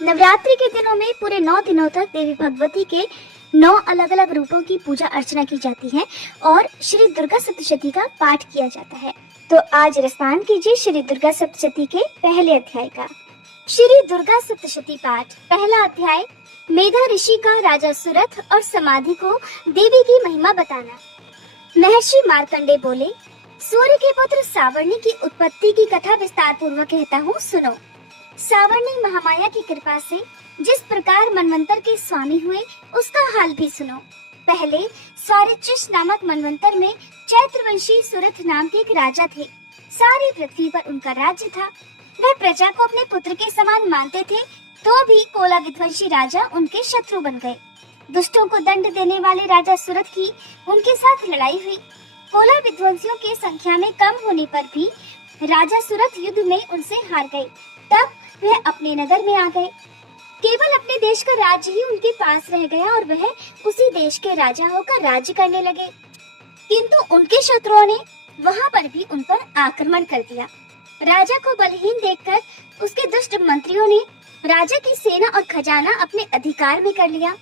नवरात्रि के दिनों में पूरे 9 दिनों तक देवी भगवती के 9 अलग अलग रूपों की पूजा अर्चना की जाती है और श्री दुर्गा सप्तशती का पाठ किया जाता है। तो आज रसपान कीजिए श्री दुर्गा सप्तशती के पहले अध्याय का। श्री दुर्गा सप्तशती पाठ। पहला अध्याय, मेधा ऋषि का राजा सुरथ और समाधि को देवी की महिमा बताना। महर्षि मार्कंडे बोले, सूर्य के पुत्र सावर्णी की उत्पत्ति की कथा विस्तार पूर्वक कहता हूँ, सुनो। सावर्णी महामाया की कृपा से जिस प्रकार मनवंतर के स्वामी हुए उसका हाल भी सुनो। पहले स्वारिचिश नामक मनवंतर में चैत्रवंशी सुरथ नाम के एक राजा थे। सारी पृथ्वी पर उनका राज्य था। वह प्रजा को अपने पुत्र के समान मानते थे, तो भी कोला विध्वंसी राजा उनके शत्रु बन गए। दुष्टों को दंड देने वाले राजा सुरथ की उनके साथ लड़ाई हुई। कोला विध्वंसियों की संख्या में कम होने पर भी राजा सुरथ युद्ध में उनसे हार गए। तब वह अपने नगर में आ गए। केवल अपने देश का राज्य ही उनके पास रह गया और वह उसी देश के राजा होकर राज्य करने लगे। किंतु उनके शत्रुओं ने वहां पर भी उन पर आक्रमण कर दिया। राजा को बलहीन देखकर उसके दुष्ट मंत्रियों ने राजा की सेना और खजाना अपने अधिकार में कर लिया।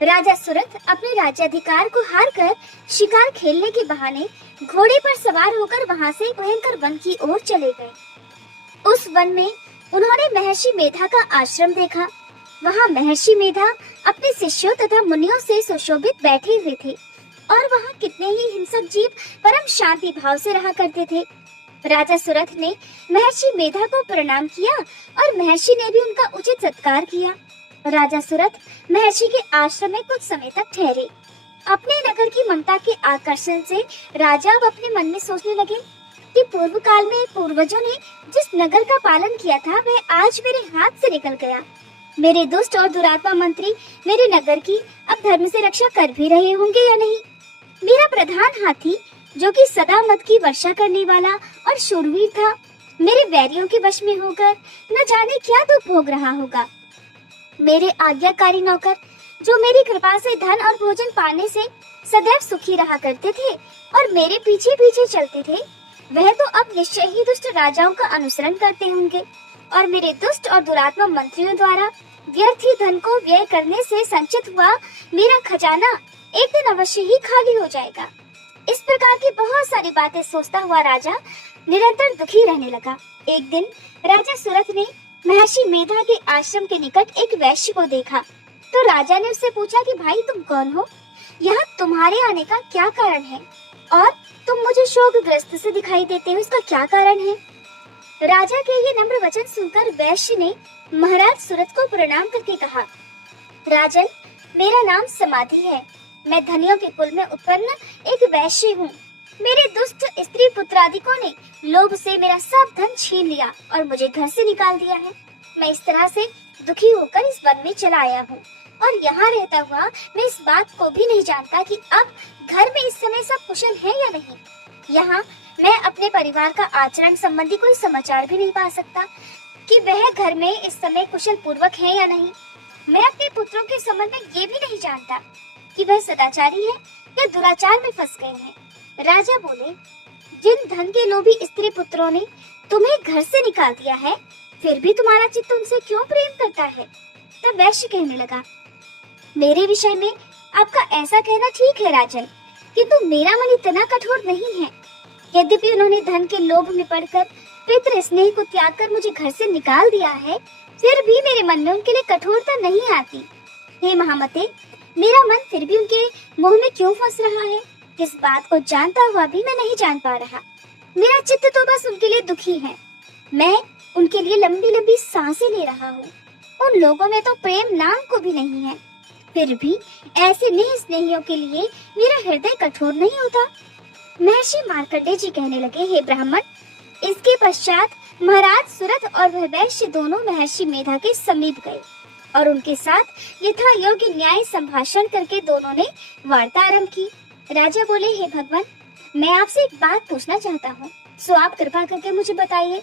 राजा सुरथ अपने राज्याधिकार को हार कर शिकार खेलने के बहाने घोड़े पर सवार होकर वहां से भयंकर वन की ओर चले गए। उस वन में उन्होंने महर्षि मेधा का आश्रम देखा। वहाँ महर्षि मेधा अपने शिष्यों तथा मुनियों से सुशोभित बैठे हुए थे और वहाँ कितने ही हिंसक जीव परम शांति भाव से रहा करते थे। राजा सुरथ ने महर्षि मेधा को प्रणाम किया और महर्षि ने भी उनका उचित सत्कार किया। राजा सुरथ महर्षि के आश्रम में कुछ समय तक ठहरे। अपने नगर की ममता के आकर्षण से राजा अब अपने मन में सोचने लगे कि पूर्व काल में पूर्वजों ने जिस नगर का पालन किया था वह आज मेरे हाथ से निकल गया। मेरे दुष्ट और दुरात्मा मंत्री मेरे नगर की अब धर्म से रक्षा कर भी रहे होंगे या नहीं। मेरा प्रधान हाथी जो कि सदा मद की वर्षा करने वाला और शूरवीर था, मेरे वैरियों के वश में होकर न जाने क्या दुख भोग रहा होगा। मेरे आज्ञाकारी नौकर जो मेरी कृपा से धन और भोजन पाने से सदैव सुखी रहा करते थे और मेरे पीछे पीछे चलते थे, वह तो अब निश्चय ही दुष्ट राजाओं का अनुसरण करते होंगे और मेरे दुष्ट और दुरात्मा मंत्रियों द्वारा व्यर्थ ही धन को व्यय करने से संचित हुआ मेरा खजाना एक दिन अवश्य ही खाली हो जाएगा। इस प्रकार की बहुत सारी बातें सोचता हुआ राजा निरंतर दुखी रहने लगा। एक दिन राजा सुरथ ने महर्षि मेधा के आश्रम के निकट एक वैश्य को देखा तो राजा ने उससे पूछा कि भाई तुम कौन हो, यहाँ तुम्हारे आने का क्या कारण है और तुम मुझे शोकग्रस्त से दिखाई देते हो, इसका क्या कारण है। राजा के ये नम्र वचन सुनकर वैश्य ने महाराज सुरथ को प्रणाम करके कहा, राजन, मेरा नाम समाधि है। मैं धनियों के कुल में उत्पन्न एक वैश्य हूँ। मेरे दुष्ट स्त्री पुत्रादिकों ने लोभ से मेरा सब धन छीन लिया और मुझे घर से निकाल दिया है। मैं इस तरह से दुखी होकर इस वन में चला आया हूँ और यहाँ रहता हुआ मैं इस बात को भी नहीं जानता कि अब घर में इस समय सब कुशल है या नहीं। यहाँ मैं अपने परिवार का आचरण संबंधी कोई समाचार भी नहीं पा सकता कि वह घर में इस समय कुशल पूर्वक है या नहीं। मैं अपने पुत्रों के संबंध में ये भी नहीं जानता कि वह सदाचारी है या दुराचार में फंस गए हैं। राजा बोले, जिन धन के लोभी स्त्री पुत्रों ने तुम्हें घर से निकाल दिया है, फिर भी तुम्हारा चित्त उनसे क्यों प्रेम करता है। तब वैश्य कहने लगा, मेरे विषय में आपका ऐसा कहना ठीक है राजन, किंतु मेरा मन इतना कठोर नहीं है। यद्यपि उन्होंने धन के लोभ में पड़कर पितृ स्नेह को त्याग कर मुझे घर से निकाल दिया है, फिर भी मेरे मन में उनके लिए कठोरता नहीं आती। हे महामते, मेरा मन फिर भी उनके मोह में क्यों फंस रहा है, इस बात को जानता हुआ भी मैं नहीं जान पा रहा। मेरा चित्त तो बस उनके लिए दुखी है। मैं उनके लिए लंबी लंबी सांसें ले रहा हूँ। उन लोगों में तो प्रेम नाम को भी नहीं है, फिर भी ऐसे निस्नेहियों के लिए मेरा हृदय कठोर नहीं होता। महर्षि मार्कंडे जी कहने लगे, हे ब्राह्मण, इसके पश्चात महाराज सुरथ और वह वैश्य दोनों महर्षि मेधा के समीप गए और उनके साथ यथा योग्य न्याय संभाषण करके दोनों ने वार्ता आरंभ की। राजा बोले, हे भगवान, मैं आपसे एक बात पूछना चाहता हूँ, सो आप कृपा करके मुझे बताइए।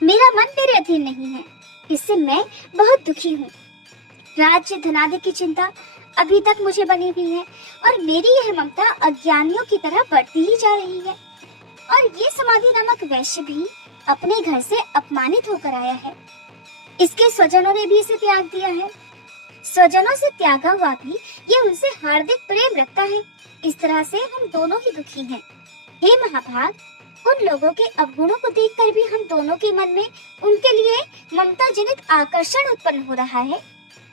मेरा मन मेरे अधीन नहीं है, इससे मैं बहुत दुखी हूँ। राज्य धनादि की चिंता अभी तक मुझे बनी हुई है और मेरी यह ममता अज्ञानियों की तरह बढ़ती ही जा रही है। और ये समाधि नामक वैश्य भी अपने घर से अपमानित होकर आया है। इसके स्वजनों ने भी इसे त्याग दिया है। स्वजनों से त्यागा हुआ भी ये उनसे हार्दिक प्रेम रखता है। इस तरह से हम दोनों ही दुखी हैं। हे महाभाग, उन लोगों के अवगुणों को देखकर भी हम दोनों के मन में उनके लिए ममता जनित आकर्षण उत्पन्न हो रहा है।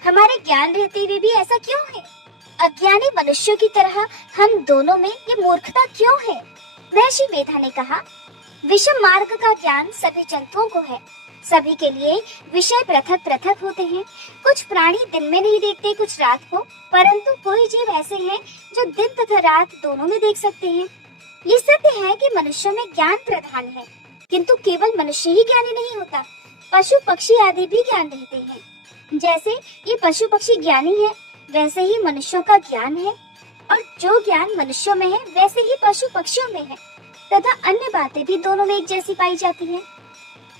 हमारे ज्ञान रहते हुए भी ऐसा क्यों है? अज्ञानी मनुष्यों की तरह हम दोनों में ये मूर्खता क्यों है? महर्षि मेधा ने कहा, विषम मार्ग का ज्ञान सभी जंतुओं को है। सभी के लिए विषय पृथक पृथक होते हैं। कुछ प्राणी दिन में नहीं देखते, कुछ रात को, परंतु कोई जीव ऐसे हैं जो दिन तथा रात दोनों में देख सकते हैं। ये सत्य है कि मनुष्यों में ज्ञान प्रधान है, किंतु केवल मनुष्य ही ज्ञानी नहीं होता, पशु पक्षी आदि भी ज्ञान रहते हैं। जैसे ये पशु पक्षी ज्ञानी है, वैसे ही मनुष्यों का ज्ञान है, और जो ज्ञान मनुष्यों में है वैसे ही पशु पक्षियों में है, तथा अन्य बातें भी दोनों में एक जैसी पाई जाती हैं।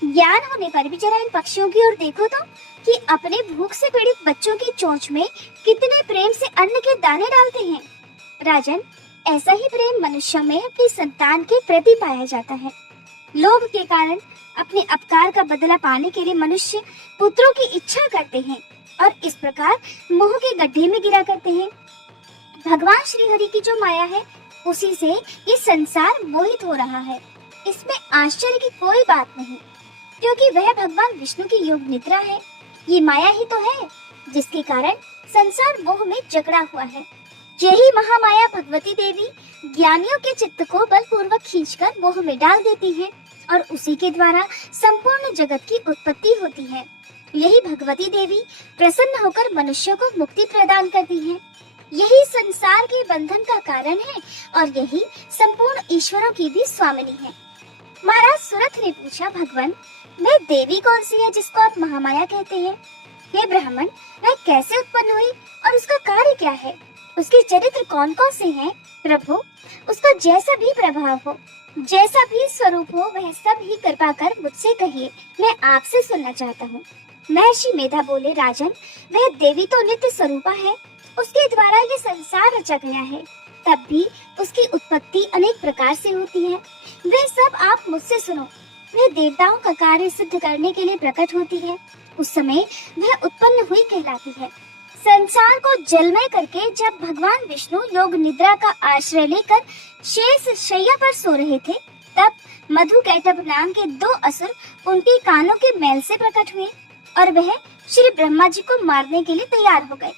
ज्ञान होने पर भी जरा इन पक्षियों की ओर देखो तो, कि अपने भूख से पीड़ित बच्चों की चोंच में कितने प्रेम से अन्न के दाने डालते हैं। राजन, ऐसा ही प्रेम मनुष्यों में अपनी संतान के प्रति पाया जाता है। लोभ के कारण अपने अपकार का बदला पाने के लिए मनुष्य पुत्रों की इच्छा करते हैं और इस प्रकार मोह के गड्ढे में गिरा करते हैं। भगवान श्री हरि की जो माया है, उसी से ये संसार मोहित हो रहा है। इसमें आश्चर्य की कोई बात नहीं, क्योंकि वह भगवान विष्णु की योग निद्रा है। ये माया ही तो है जिसके कारण संसार मोह में जकड़ा हुआ है। यही महामाया भगवती देवी ज्ञानियों के चित्त को बलपूर्वक खींचकर मोह में डाल देती है और उसी के द्वारा संपूर्ण जगत की उत्पत्ति होती है। यही भगवती देवी प्रसन्न होकर मनुष्यों को मुक्ति प्रदान करती है। यही संसार के बंधन का कारण है और यही संपूर्ण ईश्वरों की भी स्वामिनी है। महाराज सुरथ ने पूछा, भगवान, वह देवी कौन सी है जिसको आप महामाया कहते हैं? हे ब्राह्मण, वह कैसे उत्पन्न हुई और उसका कार्य क्या है? उसके चरित्र कौन कौन से हैं? प्रभु, उसका जैसा भी प्रभाव हो, जैसा भी स्वरूप हो, वह सब ही कृपा कर मुझसे कहिए, मैं आपसे सुनना चाहता हूँ। महर्षि मेधा बोले, राजन, वह देवी तो नित्य स्वरूपा है, उसके द्वारा ये संसार रचा गया है, तब भी उसकी उत्पत्ति अनेक प्रकार से होती है। वह सब आप मुझसे सुनो। वह देवताओं का कार्य सिद्ध करने के लिए प्रकट होती है, उस समय वह उत्पन्न हुई कहलाती है। संसार को जलमय करके जब भगवान विष्णु योग निद्रा का आश्रय लेकर शेष शैया पर सो रहे थे, तब मधुकैटभ नाम के दो असुर उनके कानों के मैल से प्रकट हुए और वह श्री ब्रह्मा जी को मारने के लिए तैयार हो गए।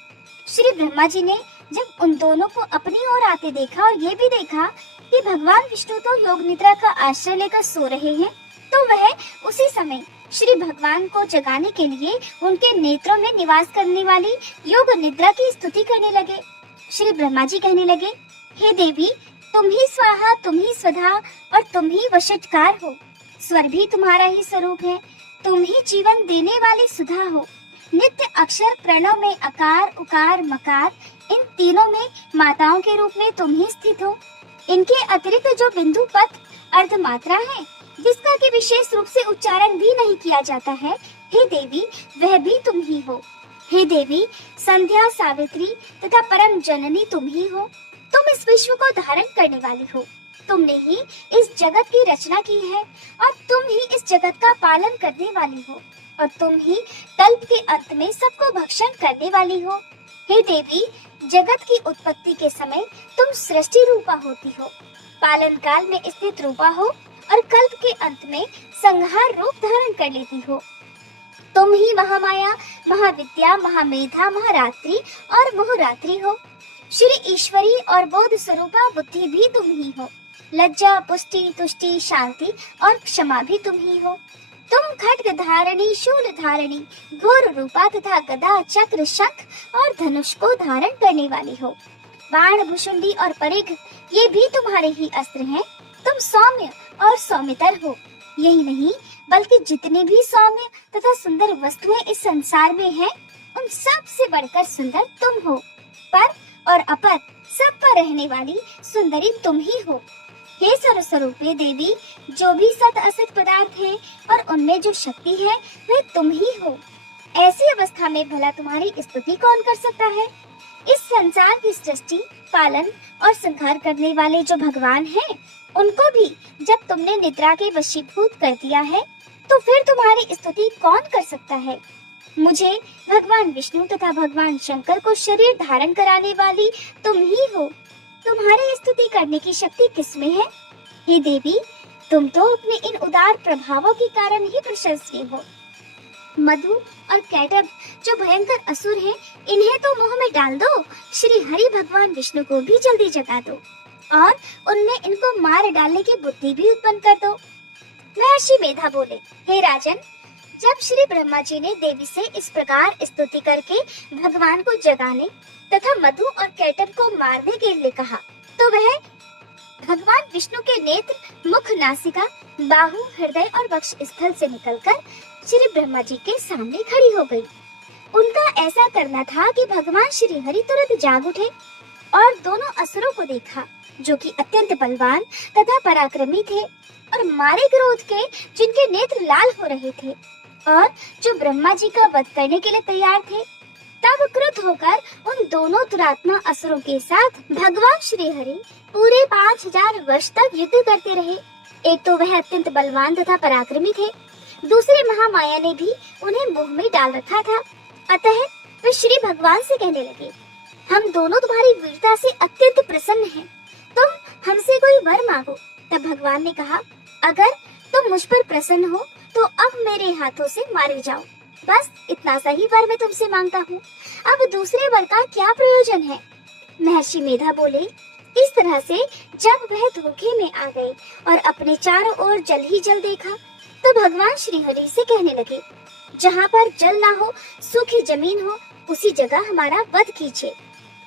श्री ब्रह्मा जी ने जब उन दोनों को अपनी ओर आते देखा और ये भी देखा कि भगवान विष्णु तो योग निद्रा का आश्रय लेकर सो रहे हैं, तो वह उसी समय श्री भगवान को जगाने के लिए उनके नेत्रों में निवास करने वाली योग निद्रा की स्तुति करने लगे। श्री ब्रह्मा जी कहने लगे, हे देवी, तुम ही स्वाहा, तुम ही स्वधा और तुम ही वशटकार हो। स्वर भी तुम्हारा ही स्वरूप है, तुम ही जीवन देने वाली सुधा हो। नित्य अक्षर प्रणव में अकार उकार मकार, इन तीनों में माताओं के रूप में तुम ही स्थित हो। इनके अतिरिक्त जो बिंदु पद अर्ध मात्रा है, जिसका कि विशेष रूप से उच्चारण भी नहीं किया जाता है, हे देवी, वह भी तुम ही हो। हे देवी, संध्या सावित्री तथा परम जननी तुम ही हो। तुम इस विश्व को धारण करने वाली हो। तुमने ही इस जगत की रचना की है और तुम ही इस जगत का पालन करने वाली हो और तुम ही कल्प के अंत में सबको भक्षण करने वाली हो। हे देवी, जगत की उत्पत्ति के समय तुम सृष्टि रूपा होती हो, पालन काल में स्थित रूपा हो और कल्प के अंत में संहार रूप धारण कर लेती हो। तुम ही महामाया, महाविद्या, महामेधा, महारात्रि और मोहरात्रि हो। श्री ईश्वरी और बोध स्वरूपा बुद्धि भी तुम ही हो। लज्जा, पुष्टि, तुष्टि, शांति और क्षमा भी तुम ही हो। तुम खड्ग धारणी, शूल धारणी, घोर रूपा तथा गदा, चक्र, शंख और धनुष को धारण करने वाली हो। बाण, भुशुंडी और परिघ, ये भी तुम्हारे ही अस्त्र हैं। तुम सौम्य और सौम्यतर हो। यही नहीं, बल्कि जितने भी सौम्य तथा सुंदर वस्तुएं इस संसार में हैं, उन सब से बढ़कर सुंदर तुम हो। पर और अपर सब पर रहने वाली सुंदरी तुम ही हो। हे सर्वस्वरूपे देवी, जो भी सत असत पदार्थ है और उनमें जो शक्ति है, वह तुम ही हो। ऐसी अवस्था में भला तुम्हारी स्तुति कौन कर सकता है? इस संसार की सृष्टि, पालन और संहार करने वाले जो भगवान हैं, उनको भी जब तुमने निद्रा के वशीभूत कर दिया है, तो फिर तुम्हारी स्तुति कौन कर सकता है? मुझे भगवान विष्णु तथा भगवान शंकर को शरीर धारण कराने वाली तुम ही हो। तुम्हारी स्तुति करने की शक्ति किसमें है? हे देवी, तुम तो अपने इन उदार प्रभावों के कारण ही प्रशंसनीय हो। मधु और कैटब जो भयंकर असुर हैं, इन्हें तो मुंह में डाल दो। श्री हरि भगवान विष्णु को भी जल्दी जगा दो और उनमें इनको मार डालने की बुद्धि भी उत्पन्न कर दो। महर्षि मेधा बोले, हे राजन, जब श्री ब्रह्मा जी ने देवी से इस प्रकार स्तुति करके भगवान को जगाने तथा मधु और कैटब को मारने के लिए कहा, तो वह भगवान विष्णु के नेत्र, मुख, नासिका, बाहु, हृदय और वक्ष स्थल से निकलकर श्री ब्रह्मा जी के सामने खड़ी हो गई। उनका ऐसा करना था कि भगवान श्री हरि तुरंत जाग उठे और दोनों असुरों को देखा, जो कि अत्यंत बलवान तथा पराक्रमी थे और मारे क्रोध के जिनके नेत्र लाल हो रहे थे और जो ब्रह्मा जी का वध करने के लिए तैयार थे। तब क्रुद्ध होकर उन दोनों दुरात्मा असुरों के साथ भगवान श्री हरि पूरे 5000 वर्ष तक युद्ध करते रहे। एक तो वह अत्यंत बलवान तथा पराक्रमी थे, दूसरे महामाया ने भी उन्हें मुंह में डाल रखा था। अतः वे श्री भगवान से कहने लगे, हम दोनों तुम्हारी वीरता से अत्यंत प्रसन्न हैं। तुम हमसे कोई वर मांगो। तब भगवान ने कहा, अगर तुम मुझ पर प्रसन्न हो तो अब मेरे हाथों से मारे जाओ। बस इतना सा ही वर मैं तुमसे मांगता हूँ। अब दूसरे वर का क्या प्रयोजन है? महर्षि मेधा बोले, इस तरह से जब वह धोखे में आ गए और अपने चारों ओर जल ही जल देखा, तो भगवान श्री हरि से कहने लगे, जहाँ पर जल ना हो, सूखी जमीन हो, उसी जगह हमारा वध कीजिए।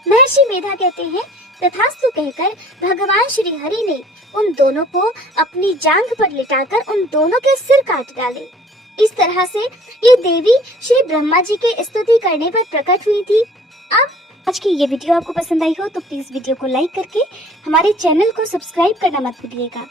महर्षि मेधा कहते हैं, तथास्तु कहकर भगवान श्री हरि ने उन दोनों को अपनी जांघ पर लिटाकर उन दोनों के सिर काट डाले। इस तरह से ये देवी श्री ब्रह्मा जी के स्तुति करने पर प्रकट हुई थी। अब आज की ये वीडियो आपको पसंद आई हो तो प्लीज वीडियो को लाइक करके हमारे चैनल को सब्सक्राइब करना मत भूलिएगा।